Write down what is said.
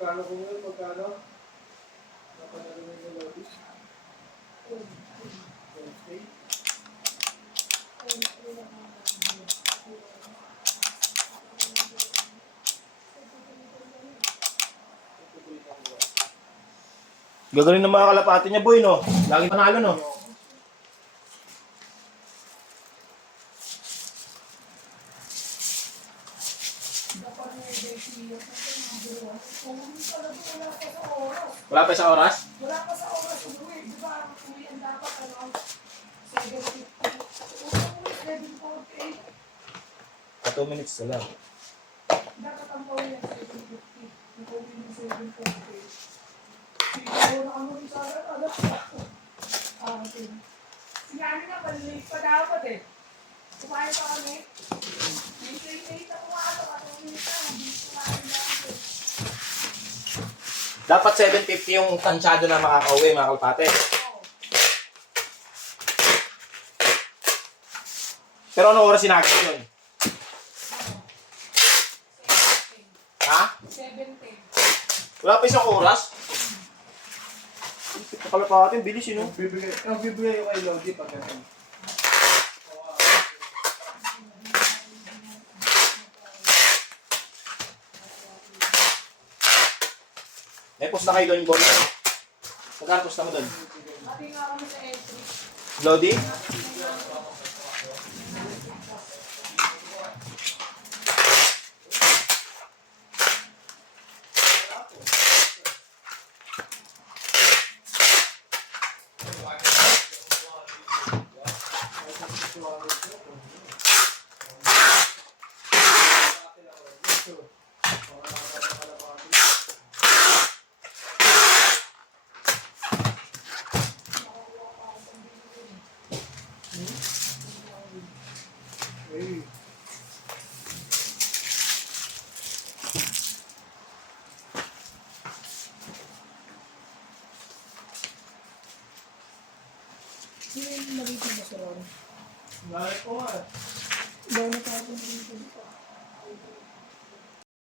Magkano kung yun? Magkano? Napanalo mo yung lobby? Wednesday? Gagaling ng mga kalapati niya, boy, no? Lagi panalo, no? Wala pa sa oras? Wala pa sa oras umuwi. Di ba, umuwi ang dapat, 7:50. Umuwi, 7:48. 2 minutes na lang. Dapat ang pauwi ang 7:50. Umuwi ng 7:48. Siguro na kami sa alam ko. Sinabi nga, panlate pa dapat eh. Kumain pa kami. May late na kumain pa. 2 minutes na, hindi kumain dapat. Dapat 7:50 yung tansyado na makakauwi, mga kalapate. Pero anong oras sinagis yun? 7:10. Ha? 7:10. Wala pa isang oras? Ito kalapate, bilis yun, no? Bibigay ko kay Lodi pag ganun. May post na kayo doon yung board. Magkano post na mo doon? Pati nga kami sa entry. Lodi? Hey. Sino yung nalito mo sa Ron? Bakit ko nga? Dahil na tayo nalito.